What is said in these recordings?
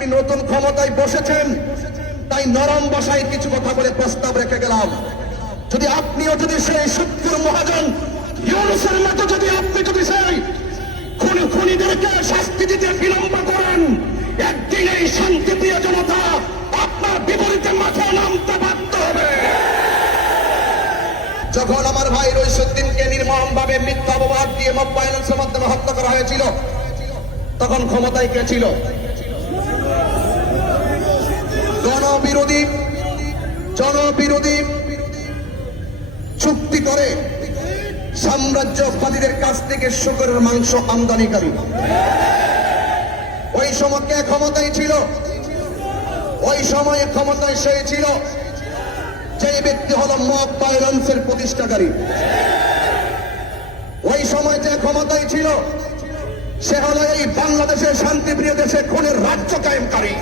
আপনি নতুন ক্ষমতায় বসেছেন, তাই নরম ভাষায় কিছু কথা বলে প্রস্তাব রেখে গেলাম। যদি আপনিও যদি সেই শক্তির মহাজন ইউনূসের মতো যদি আপনি যদি সেই খুনিদেরকে শাস্তি দিতে বিলম্ব করেন, একদিন এই শান্তিপ্রিয় জনতা আপনার বিপরীতে মাঠে নামতে বাধ্য হবে। যখন আমার ভাই রইসুদ্দিনকে নির্মমভাবে মিথ্যা অপবাদ দিয়ে মব ভায়োলেন্সের মাধ্যমে হত্যা করা হয়েছিল, তখন ক্ষমতায় কে ছিল? জনবিরোধী চুক্তি করে সাম্রাজ্যবাদীদের কাছ থেকে শূকরের মাংস আমদানিকারী। ওই সময় কে ক্ষমতায় ছিল? ওই সময়ে ক্ষমতায় সে ছিল যে ব্যক্তি হলো মব ভায়োলেন্সের প্রতিষ্ঠাকারী। ওই সময় যে ক্ষমতায় ছিল সে হলো এই বাংলাদেশের শান্তিপ্রিয় দেশে খুনের রাজ্য কায়েমকারী।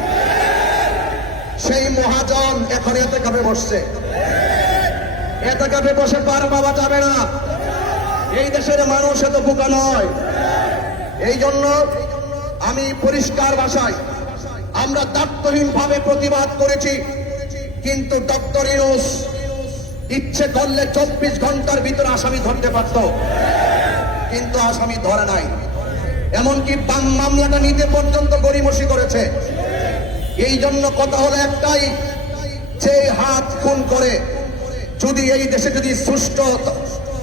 সেই মহাজন এখন এতে কাপে বসছে। এতে কাপে বসে পার পাওয়া যাবে না। এই দেশের মানুষ এত বোকা নয়। এই জন্য আমি পরিষ্কার ভাষায়, আমরা দায়িত্বহীন ভাবে প্রতিবাদ করেছি, কিন্তু ডক্টর ইউনূস ইচ্ছে করলে 24 ঘন্টার ভিতরে আসামি ধরতে পারত, কিন্তু আসামি ধরে নাই। এমনকি মামলাটা নিতে পর্যন্ত গড়িমসি করেছে। এই জন্য কথা হলো একটাই, যে হাত খুন করে যদি এই দেশে যদি সুষ্ঠু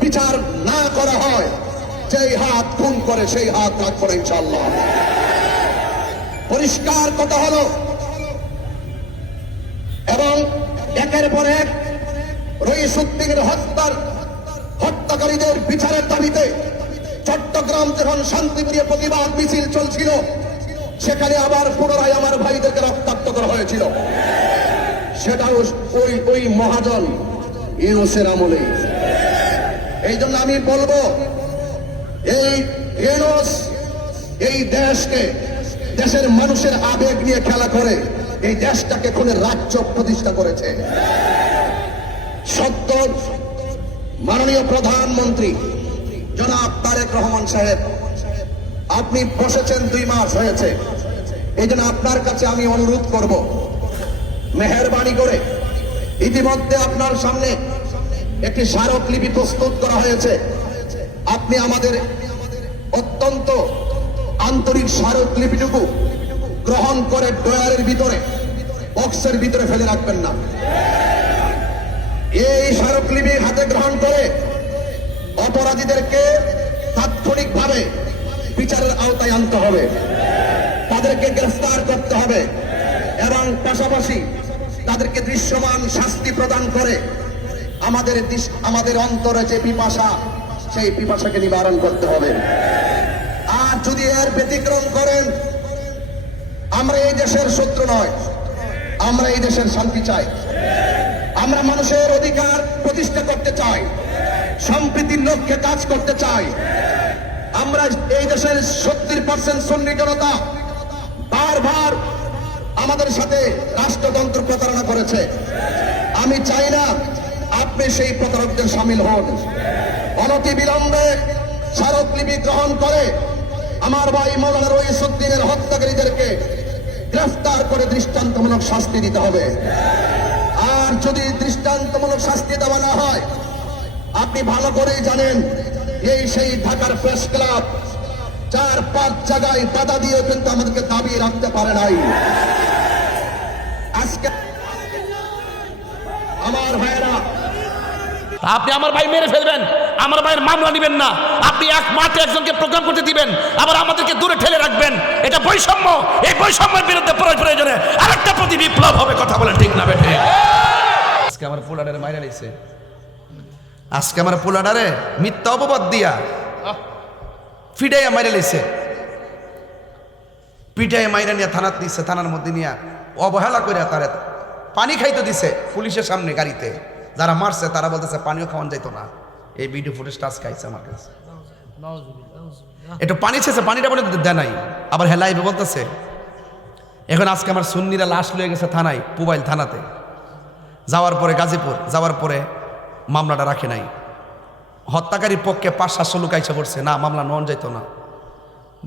বিচার না করা হয়, যেই হাত খুন করে সেই হাত রাখবো না ইনশাআল্লাহ। পরিষ্কার কথা হলো। এবং একের পর এক রইসুদ্দিনের হত্যাকারীদের বিচারের দাবিতে চট্টগ্রাম যখন শান্তিপ্রিয় প্রতিবাদ মিছিল চলছিল, সেখানে আবার পুনরায় আমার ভাইদেরকে রক্তাক্ত করা হয়েছিল। সেটাও ওই মহাজন ইউনূসের আমলে। এই জন্য আমি বলবো, এই ইউনূস এই দেশকে, দেশের মানুষের আবেগ নিয়ে খেলা করে এই দেশটাকে খুনের রাজ্য প্রতিষ্ঠা করেছে। সত্য মাননীয় প্রধানমন্ত্রী জনাব তারেক রহমান সাহেব, আপনি বসেছেন 2 মাস হয়েছে। এই জন্য আপনার কাছে আমি অনুরোধ করব, মেহেরবানি করে ইতিমধ্যে আপনার সামনে একটি স্মারকলিপি প্রস্তুত করা হয়েছে। আপনি আমাদের অত্যন্ত আন্তরিক স্মারকলিপিটুকু গ্রহণ করে ড্রয়ারের ভিতরে, বক্সের ভিতরে ফেলে রাখবেন না। এই স্মারকলিপি হাতে গ্রহণ করে অপরাধীদেরকে তাৎক্ষণিকভাবে বিচারের আওতায় আনতে হবে, তাদেরকে গ্রেফতার করতে হবে এবং পাশাপাশি তাদেরকে দৃশ্যমান শাস্তি প্রদান করে আমাদের অন্তরে যে পিপাসা, সেই পিপাসাকে নিবারণ করতে হবে। আর যদি এর ব্যতিক্রম করেন, আমরা এই দেশের শত্রু নয়, আমরা এই দেশের শান্তি চাই, আমরা মানুষের অধিকার প্রতিষ্ঠা করতে চাই, সম্প্রীতির লক্ষ্যে কাজ করতে চাই। আমরা এই দেশের 70% সুন্নি জনতা বারবার আমাদের সাথে রাষ্ট্রতন্ত্র প্রতারণা করেছে। আমি চাই না আপনি সেই প্রতারকদের সামিল হন। অনতি বিলম্বে স্মারকলিপি গ্রহণ করে আমার ভাই মাওলানা রইসুদ্দিনের হত্যাকারীদেরকে গ্রেফতার করে দৃষ্টান্তমূলক শাস্তি দিতে হবে। আর যদি দৃষ্টান্তমূলক শাস্তি দেওয়া না হয়, আপনি ভালো করেই জানেন, এই সেই ঢাকার প্রেস ক্লাব 4-5 জায়গায় বাধা দিয়ে কিন্তু আমাদেরকে দাবি রাখতে পারে নাই। আজকে আমার ভাইয়েরা, আপনি আমার ভাই মেরে ফেলবেন, আমার ভাইয়ের মামলা নেবেন না, আপনি এক মাঠে একজনকে প্রোগ্রাম করতে দিবেন, আবার আমাদেরকে দূরে ঠেলে রাখবেন। এটা বৈষম্য। এই বৈষম্যের বিরুদ্ধে প্রয়োজনে আরেকটা প্রতি বিপ্লব হবে। কথা বলেন ঠিক না বেঠে? আজকে আমার পোলাডারে মাইরা নিছে, আজকে আমার পোলাডারে মিথ্যা অপবাদ দিয়া ফিডাইয়া মাইরা নিছে, পিটাইয়া মাইরা নিয়ে থানাত নিচ্ছে, থানার মধ্যে নিয়ে অবহেলা করে তারে পানি খাইতে দিছে পুলিশের সামনে গাড়িতে। যারা মারছে তারা বলতেছে পানিও খাওয়ান যাইতো না। এই ভিডিও ফুটেজ টাচ খাইছে আমার কাছে। একটু পানি ছেছে, পানিটা বলে দেয় নাই, আবার হেলাইবে বলতেছে। এখন আজকে আমার সুন্নিরা লাশ লয়ে গেছে থানায়, পুবাইল থানাতে। যাওয়ার পরে গাজীপুর যাওয়ার পরে মামলাটা রাখে নাই। হত্যাকারীর পক্ষে 5-700 লোক আইসা পড়ছে, না মামলা নন যাইতো না।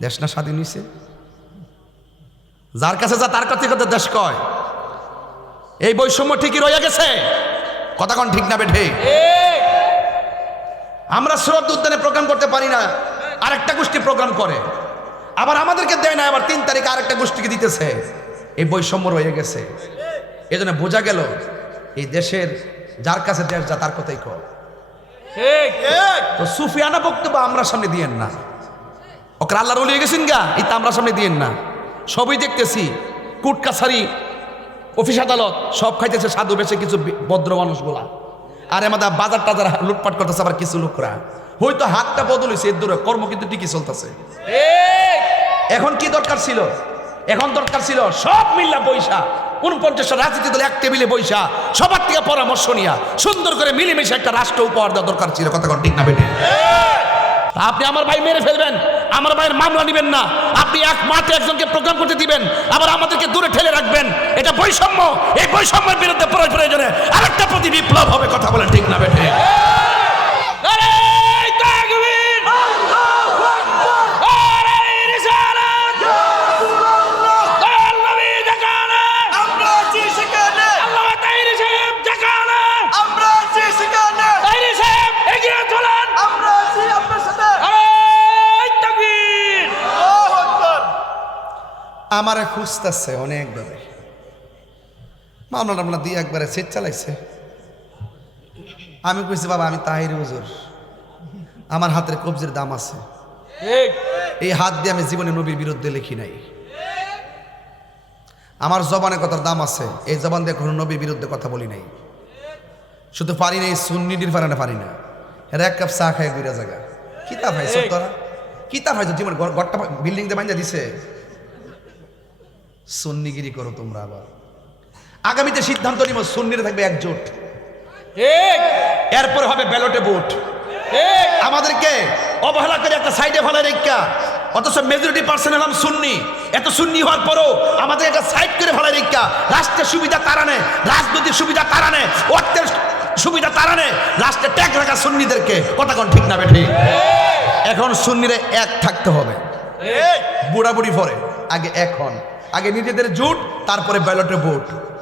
দেশ না স্বাধীন হয়েছে, যার কাছে যা তার কাছে কথা দেশ কয়। এই বৈষম্য ঠিকই রয়ে গেছে, কথা কোন ঠিক না বেঠে? আমরা শরৎ উদ্যানে প্রোগ্রাম করতে পারি না, আরেকটা গোষ্ঠী প্রোগ্রাম করে, আবার আমাদেরকে দেয় না, আবার 3 তারিখে আরেকটা গোষ্ঠীকে দিতেছে। এই বৈষম্য রয়ে গেছে। এই জন্য বোঝা গেল এই দেশের যার কাছে দেশ যা তার কথাই কয়। তো সুফিয়ানা বক্তব্য আমরা সামনে দিয়েন না, ওকে আল্লাহর ওলি হয়ে গেছেন গা, এই তো আমরা সামনে দিয়েন না। সবই দেখতেছি, কোর্ট কাছারি অফিস আদালত সব খাইতেছে সাধু বেশে কিছু ভদ্র মানুষগুলা, আর আমাদের বাজার টাজার লুটপাট করতেছে আবার কিছু লোকরা। হয়তো হাতটা বদল হয়েছে, এর দূরে কর্ম কিন্তু ঠিকই চলতেছে। এখন কি দরকার ছিল? এখন দরকার ছিল সব মিল্লা বৈশা 49টা রাজনীতি দল এক টেবিলে বৈশা সবার থেকে পরামর্শ নিয়া সুন্দর করে মিলেমিশে একটা রাষ্ট্র উপহার দেওয়া দরকার ছিল, কথা ঠিক না বেটে? আপনি আমার ভাই মেরে ফেলবেন, আমার ভাইয়ের মামলা নেবেন না, আপনি এক মাঠে একজনকে প্রোগ্রাম করতে দিবেন, আবার আমাদেরকে দূরে ঠেলে রাখবেন। এটা বৈষম্য। এই বৈষম্যের বিরুদ্ধে প্রয়োজনে আরেকটা প্রতি বিপ্লব হবে, কথা বলেন ঠিক না বেটে? আমারে খুঁজতেছে অনেকভাবে, মামলা টামলা দিয়ে একবারে সেট চালাইছে। আমি কইছি বাবা আমি তাহির হুজুর, আমার হাতের কবজির দাম আছে, এই হাত দিয়ে আমি জীবনে নবীর বিরুদ্ধে লিখি নাই। আমার জবানে কথার দাম আছে, এই জবান দিয়ে কোনো নবীর বিরুদ্ধে কথা বলি নাই। শুধু পারি না এই সুন্নিটির ফারানে পারি না, এর এক কাপ চা খাই দুইটা জায়গা। কিতাব হাইছ তোরা, কিতাব হাইছ জীবন ঘরটা বিল্ডিং দিয়ে বান্ধা দিছে। সুন্নিগিরি করো তোমরা। আবার আগামীতে সিদ্ধান্ত নিব সুন্নিরা থাকবে একজোট, এরপরে হবে ব্যালটে ভোট। আমাদেরকে অবহেলা করে একটা সাইডে ফেলে রেখা, অথচ মেজরিটি পার্সেন্ট হলাম সুন্নি। এত সুন্নি হওয়ার পরও আমাদের একটা সাইড করে ফেলে রেখা, রাষ্ট্রের সুবিধা তারা নেয়, রাজনৈতিক সুবিধা তারা নেয়, অর্থের সুবিধা তারা নেয়, রাষ্ট্রে ট্যাগ রাখা সুন্নিদেরকে, কথা কোন ঠিক না বেঠি? এখন সুন্নিরে এক থাকতে হবে, বুড়াবুড়ি পরে আগে এখন, আগে নিজেদের জোট, তারপরে ব্যালটে ভোট।